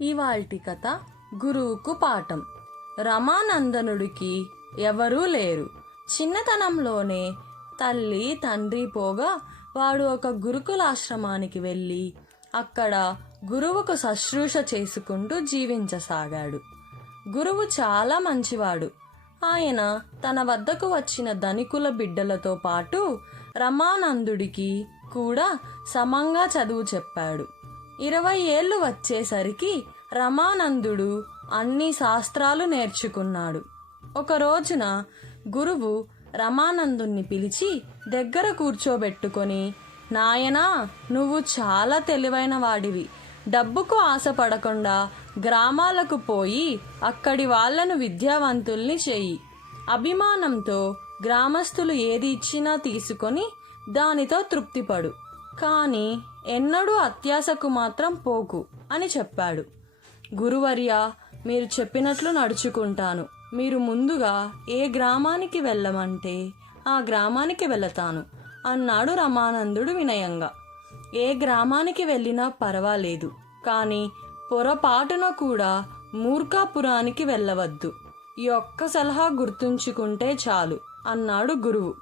ఇవాల్టి కథ గురువుకు పాఠం. రమానందనుడికి ఎవరూ లేరు. చిన్నతనంలోనే తల్లి తండ్రి పోగా వాడు ఒక గురుకులాశ్రమానికి వెళ్ళి అక్కడ గురువుకు శుశ్రూష చేసుకుంటూ జీవించసాగాడు. గురువు చాలా మంచివాడు. ఆయన తన వద్దకు వచ్చిన ధనికుల బిడ్డలతో పాటు రమానందుడికి కూడా సమంగా చదువు చెప్పాడు. 20 ఏళ్లు వచ్చేసరికి రమానందుడు అన్ని శాస్త్రాలు నేర్చుకున్నాడు. ఒక రోజున గురువు రమానందుణ్ణి పిలిచి దగ్గర కూర్చోబెట్టుకొని, నాయనా, నువ్వు చాలా తెలివైన వాడివి. డబ్బుకు ఆశపడకుండా గ్రామాలకు పోయి అక్కడి వాళ్లను విద్యావంతుల్ని చెయ్యి. అభిమానంతో గ్రామస్తులు ఏది ఇచ్చినా తీసుకొని దానితో తృప్తిపడు. కాని ఎన్నడూ అత్యాశకు మాత్రం పోకు అని చెప్పాడు. గురువర్య, మీరు చెప్పినట్లు నడుచుకుంటాను. మీరు ముందుగా ఏ గ్రామానికి వెళ్ళమంటే ఆ గ్రామానికి వెళతాను అన్నాడు రమానందుడు వినయంగా. ఏ గ్రామానికి వెళ్ళినా పర్వాలేదు, కానీ పొరపాటున కూడా మూర్ఖాపురానికి వెళ్ళవద్దు. ఈ ఒక్క సలహా గుర్తుంచుకుంటే చాలు అన్నాడు గురువు.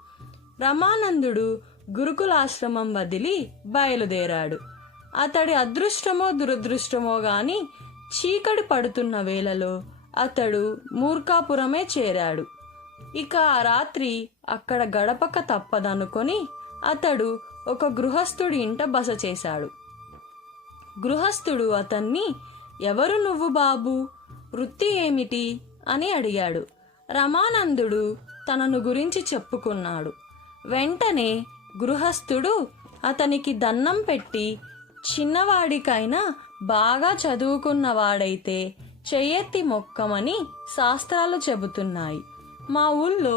రమానందుడు గురుకులాశ్రమం వదిలి బయలుదేరాడు. అతడి అదృష్టమో దురదృష్టమో గాని చీకటి పడుతున్న వేళలో అతడు మూర్ఖాపురమే చేరాడు. ఇక ఆ రాత్రి అక్కడ గడపక తప్పదనుకొని అతడు ఒక గృహస్థుడి ఇంట బస చేశాడు. గృహస్థుడు అతన్ని, ఎవరు నువ్వు బాబు, వృత్తి ఏమిటి అని అడిగాడు. రమానందుడు తనను గురించి చెప్పుకున్నాడు. వెంటనే గృహస్థుడు అతనికి దన్నం పెట్టి, చిన్నవాడికైనా బాగా చదువుకున్నవాడైతే చెయ్యెత్తి మొక్కమని శాస్త్రాలు చెబుతున్నాయి. మా ఊళ్ళో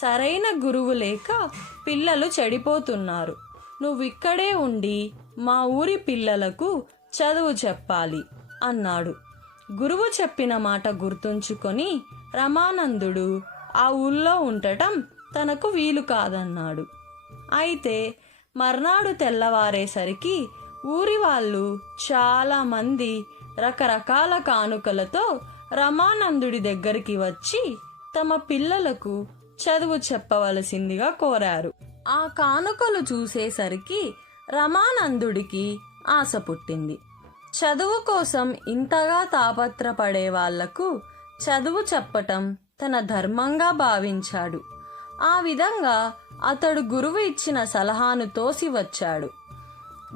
సరైన గురువు లేక పిల్లలు చెడిపోతున్నారు. నువ్విక్కడే ఉండి మా ఊరి పిల్లలకు చదువు చెప్పాలి అన్నాడు. గురువు చెప్పిన మాట గుర్తుంచుకొని రమానందుడు ఆ ఊళ్ళో ఉండటం తనకు వీలు కాదన్నాడు. అయితే మర్నాడు తెల్లవారేసరికి ఊరి వాళ్ళు చాలా మంది రకరకాల కానుకలతో రమానందుడి దగ్గరికి వచ్చి తమ పిల్లలకు చదువు చెప్పవలసిందిగా కోరారు. ఆ కానుకలు చూసేసరికి రమానందుడికి ఆశ పుట్టింది. చదువు కోసం ఇంతగా తాపత్రపడే వాళ్లకు చదువు చెప్పటం తన ధర్మంగా భావించాడు. ఆ విధంగా అతడు గురువు ఇచ్చిన సలహాను తోసి వచ్చాడు.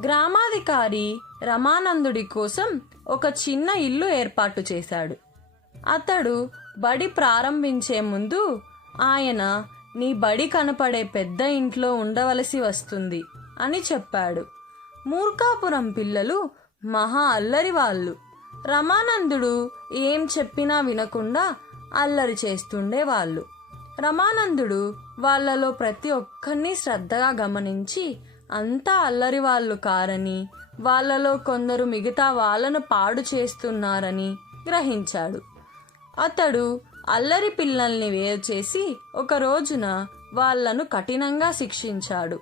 గ్రామాధికారి రమానందుడి కోసం ఒక చిన్న ఇల్లు ఏర్పాటు చేశాడు. అతడు బడి ప్రారంభించే ముందు ఆయన, నీ బడి కనపడే పెద్ద ఇంట్లో ఉండవలసి వస్తుంది అని చెప్పాడు. మూర్ఖాపురం పిల్లలు మహా అల్లరి వాళ్ళు. రమానందుడు ఏం చెప్పినా వినకుండా అల్లరి చేస్తుండేవాళ్ళు. రమానందుడు వాళ్లలో ప్రతి ఒక్కరిని శ్రద్ధగా గమనించి అంతా అల్లరి వాళ్ళు కారని, వాళ్లలో కొందరు మిగతా వాళ్లను పాడు చేస్తున్నారని గ్రహించాడు. అతడు అల్లరి పిల్లల్ని వేరు చేసి ఒక రోజున వాళ్లను కఠినంగా శిక్షించాడు.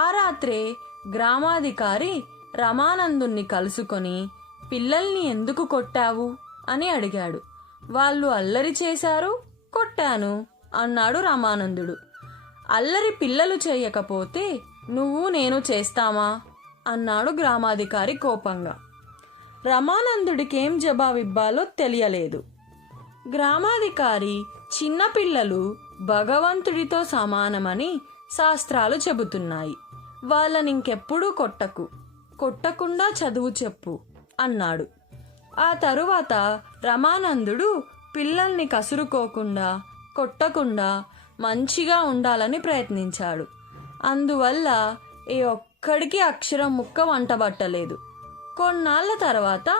ఆ రాత్రే గ్రామాధికారి రమానందుణ్ణి కలుసుకొని, పిల్లల్ని ఎందుకు కొట్టావు అని అడిగాడు. వాళ్ళు అల్లరి చేశారు, కొట్టాను అన్నాడు రమానందుడు. అల్లరి పిల్లలు చేయకపోతే నువ్వు నేను చేస్తామా అన్నాడు గ్రామాధికారి కోపంగా. రమానందుడికేం జవాబివ్వాలో తెలియలేదు. గ్రామాధికారి, చిన్నపిల్లలు భగవంతుడితో సమానమని శాస్త్రాలు చెబుతున్నాయి. వాళ్ళనింకెప్పుడూ కొట్టకుండా చదువు చెప్పు అన్నాడు. ఆ తరువాత రమానందుడు పిల్లల్ని కసురుకోకుండా, కొట్టకుండా మంచిగా ఉండాలని ప్రయత్నించాడు. అందువల్ల ఏ ఒక్కడికి అక్షరం ముక్క వంటబట్టలేదు. కొన్నాళ్ల తర్వాత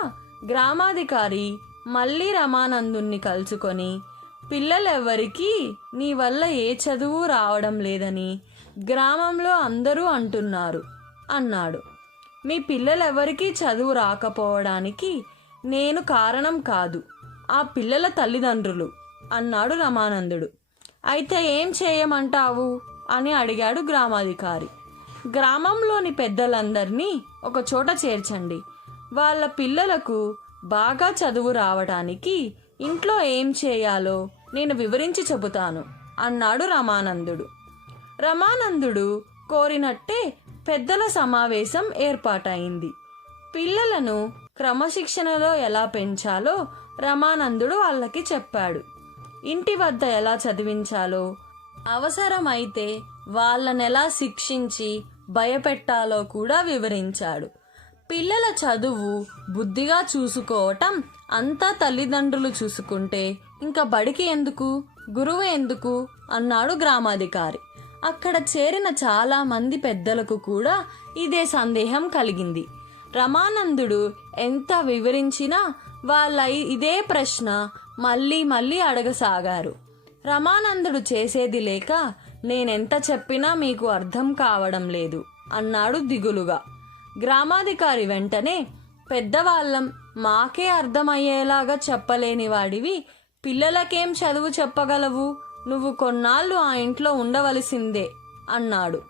గ్రామాధికారి మళ్ళీ రమానందుణ్ణి కలుసుకొని, పిల్లలెవ్వరికీ నీ వల్ల ఏ చదువు రావడం లేదని గ్రామంలో అందరూ అంటున్నారు అన్నాడు. మీ పిల్లలెవరికీ చదువు రాకపోవడానికి నేను కారణం కాదు, ఆ పిల్లల తల్లిదండ్రులు అన్నాడు రమానందుడు. అయితే ఏం చేయమంటావు అని అడిగాడు గ్రామాధికారి. గ్రామంలోని పెద్దలందరినీ ఒక చోట చేర్చండి. వాళ్ళ పిల్లలకు బాగా చదువు రావటానికి ఇంట్లో ఏం చేయాలో నేను వివరించి చెబుతాను అన్నాడు రమానందుడు. రమానందుడు కోరినట్టే పెద్దల సమావేశం ఏర్పాటైంది. పిల్లలను క్రమశిక్షణలో ఎలా పెంచాలో రమానందుడు వాళ్ళకి చెప్పాడు. ఇంటి వద్ద ఎలా చదివించాలో, అవసరమైతే వాళ్ళనెలా శిక్షించి భయపెట్టాలో కూడా వివరించాడు. పిల్లల చదువు బుద్ధిగా చూసుకోవటం అంతా తల్లిదండ్రులు చూసుకుంటే ఇంకా బడికి ఎందుకు, గురువు ఎందుకు అన్నాడు గ్రామాధికారి. అక్కడ చేరిన చాలా మంది పెద్దలకు కూడా ఇదే సందేహం కలిగింది. రమానందుడు ఎంత వివరించినా వాళ్ళ ఇదే ప్రశ్న మళ్ళీ మళ్ళీ అడగసాగారు. రమానందుడు చేసేది లేక నేనెంత చెప్పినా మీకు అర్థం కావడం లేదు అన్నాడు దిగులుగా. గ్రామాధికారి వెంటనే, పెద్దవాళ్ళం, మాకే అర్థమయ్యేలాగా చెప్పలేని వాడివి పిల్లలకేం చదువు చెప్పగలవు? నువ్వు కొన్నాళ్ళు ఆ ఇంట్లో ఉండవలసిందే అన్నాడు.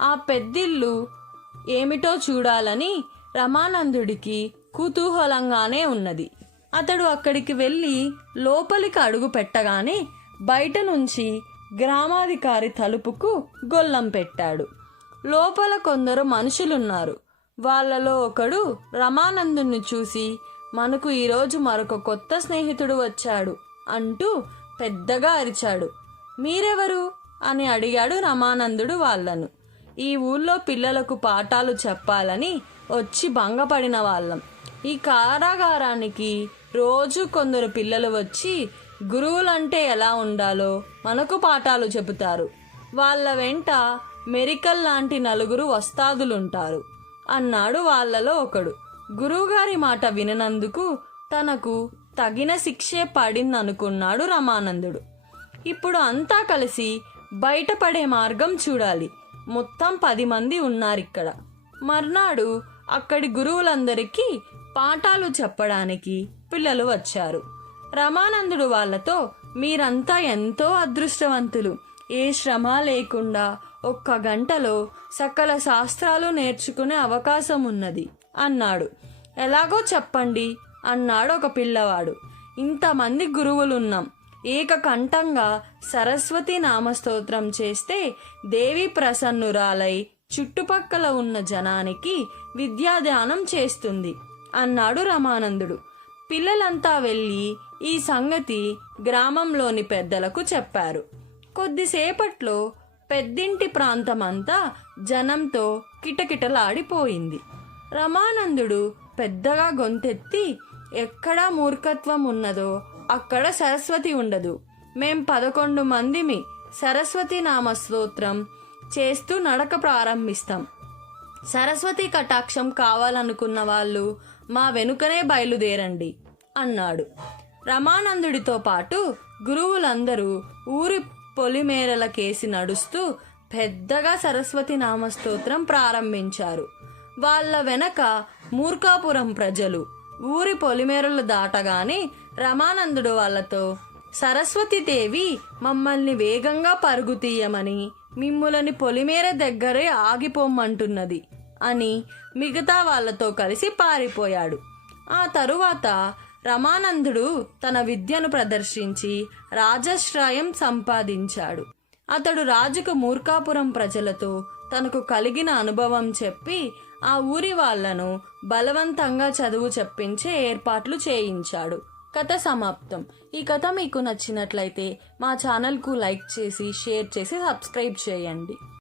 ఆ పెద్దిల్లు ఏమిటో చూడాలని రమానందుడికి కుతూహలంగానే ఉన్నది. అతడు అక్కడికి వెళ్ళి లోపలికి అడుగు పెట్టగానే బయట నుంచి గ్రామాధికారి తలుపుకు గొల్లం పెట్టాడు. లోపల కొందరు మనుషులున్నారు. వాళ్ళలో ఒకడు రమానందుని చూసి, మనకు ఈరోజు మరొక కొత్త స్నేహితుడు వచ్చాడు అంటూ పెద్దగా అరిచాడు. మీరెవరు అని అడిగాడు రమానందుడు వాళ్ళను. ఈ ఊళ్ళో పిల్లలకు పాఠాలు చెప్పాలని వచ్చి భంగపడిన వాళ్ళం. ఈ కారాగారానికి రోజు కొందరు పిల్లలు వచ్చి గురువులంటే ఎలా ఉండాలో మనకు పాఠాలు చెబుతారు. వాళ్ళ వెంట మెరికల్ లాంటి నలుగురు వస్తాదులుంటారు అన్నాడు వాళ్ళలో ఒకడు. గురువుగారి మాట విననందుకు తనకు తగిన శిక్షే పడిందనుకున్నాడు రమానందుడు. ఇప్పుడు అంతా కలిసి బయటపడే మార్గం చూడాలి. మొత్తం 10 మంది ఉన్నారిక్కడ. మర్నాడు అక్కడి గురువులందరికీ పాఠాలు చెప్పడానికి పిల్లలు వచ్చారు. రమానందుడు వాళ్ళతో, మీరంతా ఎంతో అదృష్టవంతులు. ఏ శ్రమ లేకుండా 1 గంటలో సకల శాస్త్రాలు నేర్చుకునే అవకాశం ఉన్నది అన్నాడు. ఎలాగో చెప్పండి అన్నాడు ఒక పిల్లవాడు. ఇంతమంది గురువులున్నాం. ఏకకంఠంగా సరస్వతి నామస్తోత్రం చేస్తే దేవి ప్రసన్నురాలై చుట్టుపక్కల ఉన్న జనానికి విద్యాదానం చేస్తుంది అన్నాడు రమానందుడు. పిల్లలంతా వెళ్ళి ఈ సంగతి గ్రామంలోని పెద్దలకు చెప్పారు. కొద్దిసేపట్లో పెద్దింటి ప్రాంతమంతా జనంతో కిటకిటలాడిపోయింది. రమానందుడు పెద్దగా గొంతెత్తి, ఎక్కడా మూర్ఖత్వం ఉన్నదో అక్కడ సరస్వతి ఉండదు. మేం 11 మందిమి సరస్వతి నామస్తోత్రం చేస్తూ నడక ప్రారంభిస్తాం. సరస్వతి కటాక్షం కావాలనుకున్న వాళ్ళు మా వెనుకనే బయలుదేరండి అన్నాడు. రమానందుడితో పాటు గురువులందరూ ఊరి పొలిమేరలకేసి నడుస్తూ పెద్దగా సరస్వతి నామస్తోత్రం ప్రారంభించారు. వాళ్ళ వెనక మూర్ఖాపురం ప్రజలు. ఊరి పొలిమేరలు దాటగానే రమానందుడు వాళ్ళతో, సరస్వతీదేవి మమ్మల్ని వేగంగా పరుగు తీయమని, మిమ్ములని పొలిమేర దగ్గరే ఆగిపోమ్మంటున్నది అని మిగతా వాళ్లతో కలిసి పారిపోయాడు. ఆ తరువాత రమానందుడు తన విద్యను ప్రదర్శించి రాజశ్రాయం సంపాదించాడు. అతడు రాజుకు మూర్ఖాపురం ప్రజలతో తనకు కలిగిన అనుభవం చెప్పి ఆ ఊరి వాళ్లను బలవంతంగా చదువు చెప్పించే ఏర్పాట్లు చేయించాడు. కథ సమాప్తం. ఈ కథ మీకు నచ్చినట్లయితే మా ఛానల్కు లైక్ చేసి, షేర్ చేసి, సబ్స్క్రైబ్ చేయండి.